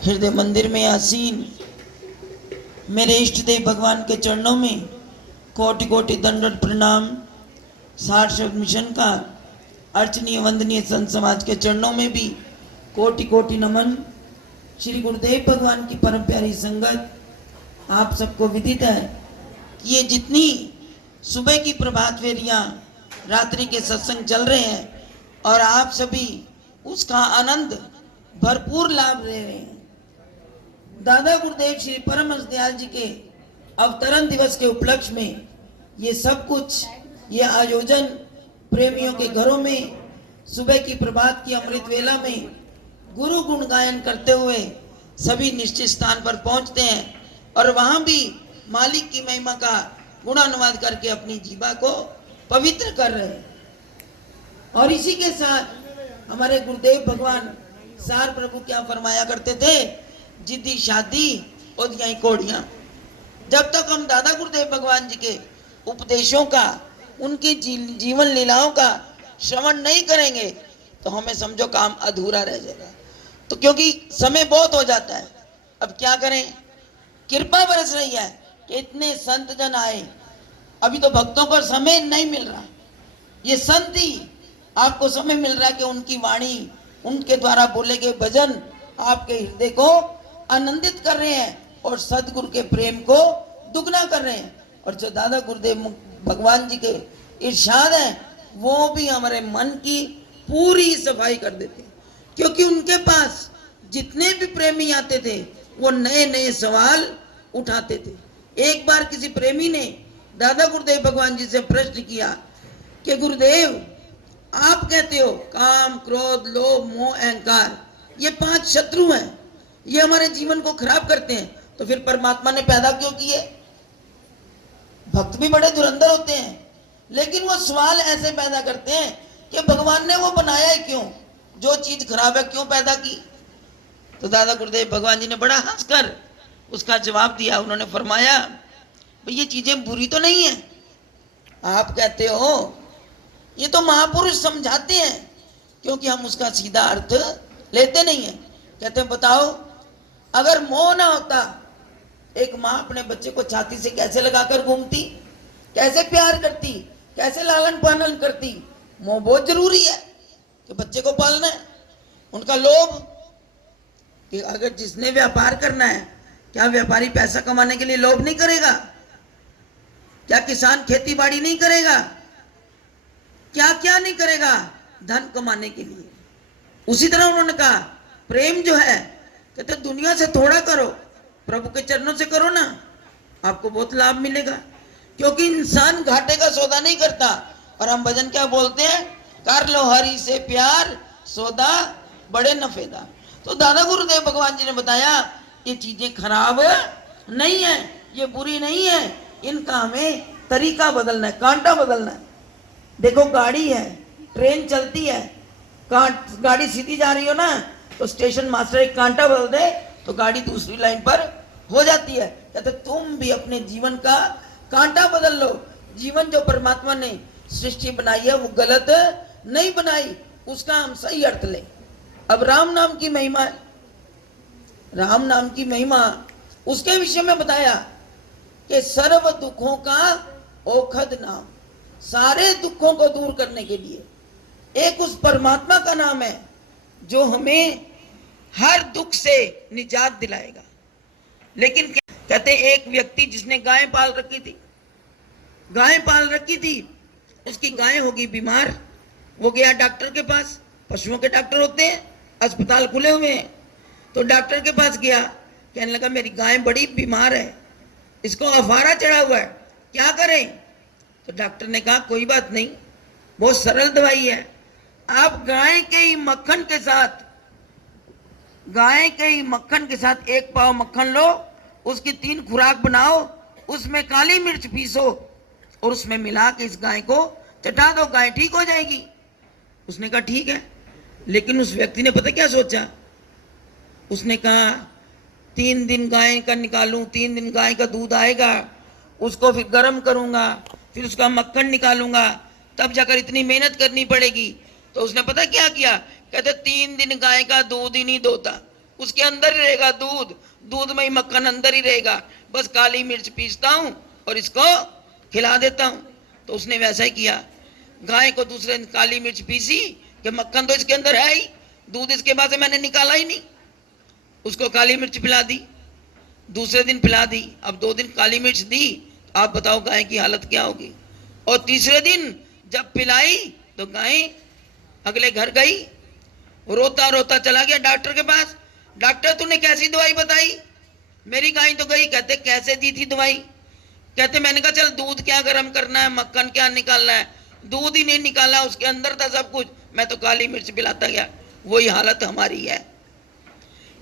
हृदय मंदिर में आसीन मेरे इष्ट देव भगवान के चरणों में कोटि कोटि दंडवत प्रणाम। 60 शब्द मिशन का अर्चनीय वंदनीय संत समाज के चरणों में भी कोटि कोटि नमन। श्री गुरुदेव भगवान की परम प्यारी संगत, आप सबको विदित है कि ये जितनी सुबह की प्रभात फेरियां, रात्रि के सत्संग चल रहे हैं और आप सभी उसका आनंद भरपूर लाभ ले रहे हैं। दादा गुरुदेव श्री परमहंस दयाल जी के अवतरण दिवस के उपलक्ष्य में ये सब कुछ, ये आयोजन प्रेमियों के घरों में सुबह की प्रभात की अमृत वेला में गुरु गुण गायन करते हुए सभी निश्चित स्थान पर पहुंचते हैं और वहां भी मालिक की महिमा का गुणानुवाद करके अपनी जीवा को पवित्र कर रहे हैं। और इसी के साथ हमारे गुरुदेव भगवान सार प्रभु क्या फरमाया करते थे, जिद्दी शादी और यही कोड़ियां। जब तक हम दादा गुरुदेव भगवान जी के उपदेशों का, उनकी जीवन लीलाओं का श्रवण नहीं करेंगे तो हमें समझो काम अधूरा रह जाएगा। तो क्योंकि समय बहुत हो जाता है, अब क्या करें, कृपा बरस रही है कि इतने संत जन आए, अभी तो भक्तों को समय नहीं मिल रहा। ये संत ही आपको समय मिल रहा है कि उनकी वाणी, उनके द्वारा बोले गए भजन आपके हृदय को आनंदित कर रहे हैं और सदगुरु के प्रेम को दुगना कर रहे हैं। और जो दादा गुरुदेव भगवान जी के इरशाद हैं वो भी हमारे मन की पूरी सफाई कर देते हैं, क्योंकि उनके पास जितने भी प्रेमी आते थे वो नए नए सवाल उठाते थे। एक बार किसी प्रेमी ने दादा गुरुदेव भगवान जी से प्रश्न किया कि गुरुदेव, आप कहते हो काम, क्रोध, लोभ, मोह, अहंकार ये 5 शत्रु हैं, ये हमारे जीवन को खराब करते हैं, तो फिर परमात्मा ने पैदा क्यों किए? भक्त भी बड़े धुरंधर होते हैं, लेकिन वो सवाल ऐसे पैदा करते हैं कि भगवान ने वो बनाया है क्यों, जो चीज खराब है क्यों पैदा की? तो दादा गुरुदेव भगवान जी ने बड़ा हंसकर उसका जवाब दिया। उन्होंने फरमाया, भाई ये चीजें बुरी तो नहीं है, आप कहते हो ये तो महापुरुष समझाते हैं, क्योंकि हम उसका सीधा अर्थ लेते नहीं है। कहते हैं बताओ, अगर मोह ना होता, एक माँ अपने बच्चे को छाती से कैसे लगाकर घूमती, कैसे प्यार करती, कैसे लालन पालन करती? मोह बहुत जरूरी है कि बच्चे को पालना है। उनका लोभ, कि अगर जिसने व्यापार करना है, क्या व्यापारी पैसा कमाने के लिए लोभ नहीं करेगा? क्या किसान खेती बाड़ी नहीं करेगा? क्या क्या नहीं करेगा धन कमाने के लिए? उसी तरह उन्होंने कहा प्रेम जो है, कहते दुनिया से थोड़ा करो, प्रभु के चरणों से करो ना, आपको बहुत लाभ मिलेगा। क्योंकि इंसान घाटे का सौदा नहीं करता। और हम भजन क्या बोलते हैं, कर लो हरि से प्यार, सौदा बड़े नफेदा। तो दादा गुरुदेव भगवान जी ने बताया ये चीजें खराब नहीं है, ये बुरी नहीं है, इनका हमें तरीका बदलना है, कांटा बदलना है। देखो गाड़ी है, ट्रेन चलती है, गाड़ी सीधी जा रही हो ना, तो स्टेशन मास्टर एक कांटा बदल दे तो गाड़ी दूसरी लाइन पर हो जाती है। कहते तुम भी अपने जीवन का कांटा बदल लो। जीवन जो परमात्मा ने सृष्टि बनाई है वो गलत नहीं बनाई, उसका हम सही अर्थ लें। अब राम नाम की महिमा, राम नाम की महिमा, उसके विषय में बताया कि सर्व दुखों का औखद नाम, सारे दुखों को दूर करने के लिए एक उस परमात्मा का नाम है जो हमें हर दुख से निजात दिलाएगा। लेकिन कहते एक व्यक्ति जिसने गाय पाल रखी थी, गाय पाल रखी थी, उसकी गाय होगी बीमार, वो गया डॉक्टर के पास, पशुओं के डॉक्टर होते हैं, अस्पताल खुले हुए हैं, तो डॉक्टर के पास गया, कहने लगा मेरी गाय बड़ी बीमार है, इसको अफारा चढ़ा हुआ है, क्या करें? तो डॉक्टर ने कहा कोई बात नहीं, बहुत सरल दवाई है, आप गाय के ही मक्खन के साथ, गाय के ही मक्खन के साथ 1 पाव मक्खन लो, उसकी 3 खुराक बनाओ, उसमें काली मिर्च पीसो और उसमें मिला के इस गाय को चटा दो, गाय ठीक हो जाएगी। उसने कहा ठीक है। लेकिन उस व्यक्ति ने पता क्या सोचा, उसने कहा 3 दिन गाय का निकालूं, 3 दिन गाय का दूध आएगा, उसको फिर गर्म करूंगा, फिर उसका मक्खन निकालूंगा, तब जाकर इतनी मेहनत करनी पड़ेगी। तो उसने पता क्या किया, कहते 3 दिन गाय का दूध ही नहीं दोता, उसके अंदर ही रहेगा दूध, दूध में ही मक्खन अंदर ही रहेगा, बस काली मिर्च पीसता हूं और इसको खिला देता हूं। तो उसने वैसा ही किया, गाय को दूसरे दिन काली मिर्च पीसी कि मक्खन तो इसके अंदर है ही, दूध इसके बाद से मैंने निकाला ही नहीं, उसको काली मिर्च पिला दी, दूसरे दिन पिला दी, अब 2 दिन काली मिर्च दी, आप बताओ गाय की हालत क्या होगी। और तीसरे दिन जब पिलाई तो गाय अगले घर गई, रोता रोता चला गया डॉक्टर के पास, डॉक्टर तूने कैसी दवाई बताई, मेरी गाय तो गई, कहते कैसे दी थी दवाई, कहते मैंने कहा चल दूध क्या गर्म करना है, मक्खन क्या निकालना है, दूध ही नहीं निकाला, उसके अंदर था सब कुछ, मैं तो काली मिर्च पिलाता गया। वही हालत हमारी है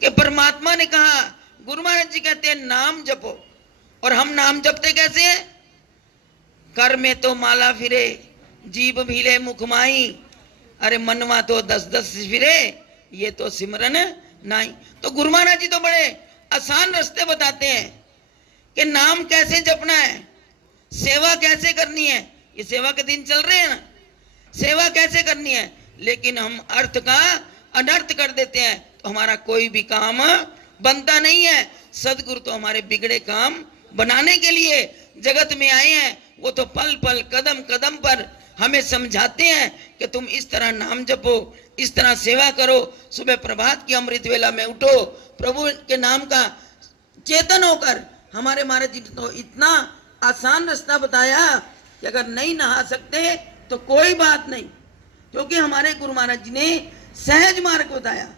कि परमात्मा ने कहा, गुरु महाराज जी कहते हैं नाम जपो, और हम नाम जपते कैसे हैं, कर में तो माला फिरे, जीभ भीले मुख माई, अरे मनवा तो 10-10 फिरे, ये तो सिमरन नहीं। तो गुरु महाराज जी तो बड़े आसान रास्ते बताते हैं कि नाम कैसे जपना है, सेवा कैसे करनी है, ये सेवा के दिन चल रहे हैं ना, सेवा कैसे करनी है, लेकिन हम अर्थ का अनर्थ कर देते हैं, तो हमारा कोई भी काम बनता नहीं है। सदगुरु तो हमारे बिगड़े काम बनाने के लिए जगत में आए हैं, वो तो पल पल कदम कदम पर हमें समझाते हैं कि तुम इस तरह नाम जपो, इस तरह सेवा करो, सुबह प्रभात की अमृत वेला में उठो, प्रभु के नाम का चेतन होकर। हमारे महाराज जी तो इतना आसान रास्ता बताया कि अगर नहीं नहा सकते तो कोई बात नहीं, क्योंकि हमारे गुरु महाराज जी ने सहज मार्ग बताया,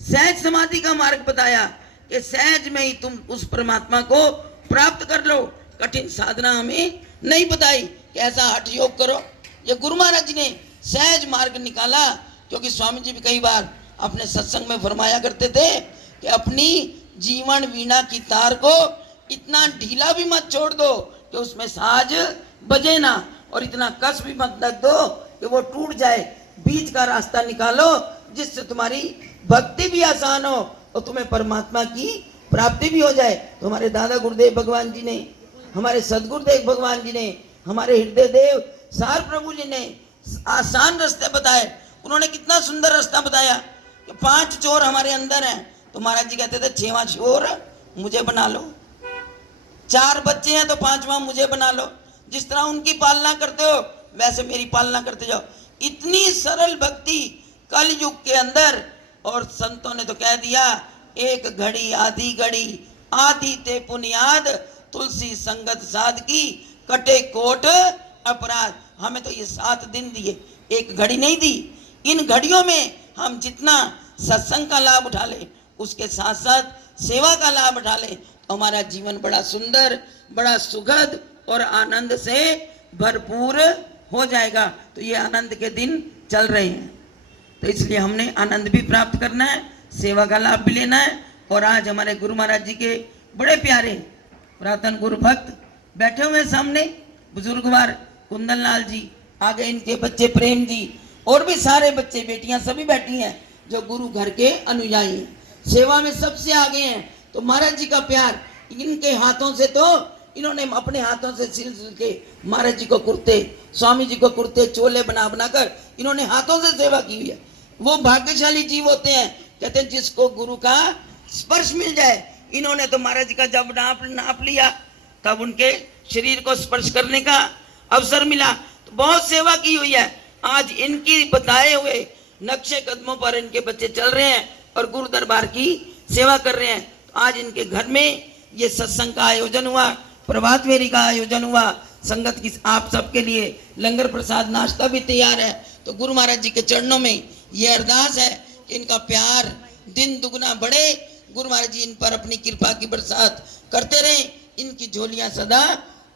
सहज समाधि का मार्ग बताया कि सहज में ही तुम उस परमात्मा को प्राप्त कर लो। कठिन साधना हमें नहीं बताई कि ऐसा हठ योग करो, ये गुरु महाराज जी ने सहज मार्ग निकाला। क्योंकि स्वामी जी भी कई बार अपने सत्संग में फरमाया करते थे कि अपनी जीवन वीणा की तार को इतना ढीला भी मत छोड़ दो कि उसमें साज बजे ना, और इतना कस भी मत रख दो कि वो टूट जाए। बीच का रास्ता निकालो जिससे तुम्हारी भक्ति भी आसान हो और तुम्हें परमात्मा की प्राप्ति भी हो जाए। तो हमारे दादा गुरुदेव भगवान जी ने, हमारे सदगुरुदेव भगवान जी ने, हमारे हृदय देव सार प्रभु जी ने आसान रास्ते बताए। उन्होंने कितना सुंदर रास्ता बताया कि 5 चोर हमारे अंदर हैं, तो महाराज जी कहते थे 6वां चोर मुझे बना लो, 4 बच्चे हैं तो 5वां मुझे बना लो, जिस तरह उनकी पालना करते हो वैसे मेरी पालना करते जाओ। इतनी सरल भक्ति कल युग के अंदर। और संतों ने तो कह दिया, एक घड़ी आधी घड़ी आधी ते पुनियाद, तुलसी संगत साध की कटे कोट अपराध। हमें तो ये 7 दिन दिए, एक घड़ी नहीं दी। इन घड़ियों में हम जितना सत्संग का लाभ उठा ले, उसके साथ साथ सेवा का लाभ उठा ले, तो हमारा जीवन बड़ा सुंदर, बड़ा सुखद और आनंद से भरपूर हो जाएगा। तो ये आनंद के दिन चल रहे हैं, तो इसलिए हमने आनंद भी प्राप्त करना है, सेवा का लाभ भी लेना है। और आज हमारे गुरु महाराज जी के बड़े प्यारे पुरातन गुरु भक्त बैठे हुए सामने, बुजुर्गवार कुंदन लाल जी, आगे इनके बच्चे प्रेम जी, और भी सारे बच्चे बेटियां सभी बैठी हैं जो गुरु घर के अनुयायी हैं, सेवा में सबसे आगे हैं। तो महाराज जी का प्यार, इनके हाथों से तो इन्होंने अपने हाथों से सिल सिल के महाराज जी को कुर्ते, स्वामी जी को कुर्ते चोले बना बनाकर इन्होंने हाथों से सेवा की हुई है। वो भाग्यशाली जीव होते हैं, कहते हैं जिसको गुरु का स्पर्श मिल जाए। इन्होंने तो महाराज जी का जब नाप लिया तब उनके शरीर को स्पर्श करने का अवसर मिला, तो बहुत सेवा की हुई है। आज इनकी बताए हुए नक्शे कदमों पर इनके बच्चे चल रहे हैं और गुरु दरबार की सेवा कर रहे हैं। तो आज इनके घर में ये सत्संग का आयोजन हुआ, प्रभात फेरी का आयोजन हुआ, संगत की आप सबके लिए लंगर प्रसाद नाश्ता भी तैयार है। तो गुरु महाराज जी के चरणों में ये अरदास है कि इनका प्यार दिन दुगना बढ़े, गुरु महाराज जी इन पर अपनी कृपा की बरसात करते रहे, इनकी झोलियां सदा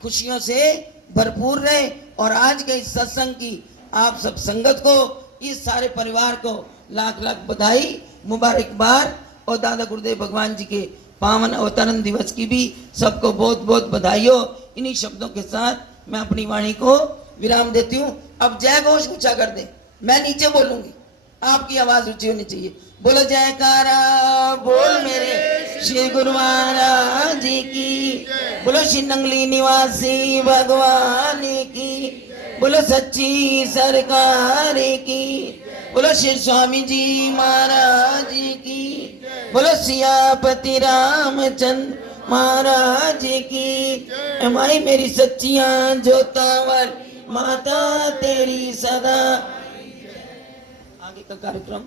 खुशियों से भरपूर रहे। और आज के इस सत्संग की आप सब संगत को, इस सारे परिवार को लाख लाख बधाई, मुबारकबाद। और दादा गुरुदेव भगवान जी के पावन अवतरण दिवस की भी सबको बहुत बहुत बधाई हो। इन्हीं शब्दों के साथ मैं अपनी वाणी को विराम देती हूँ। अब जय घोष ऊंचा कर दे, मैं नीचे बोलूंगी, आपकी आवाज ऊंची होनी चाहिए। बोलो जयकारा बोल मेरे श्री गुरु महाराज जी की, बोलो श्री नंगली निवासी भगवान की, बोलो सच्ची सरकार की, बोलो श्री स्वामी जी महाराज की, बोलो सियापति रामचंद्र महाराज की। माई मेरी सच्चियां जोतावर माता तेरी सदा। आगे का कार्यक्रम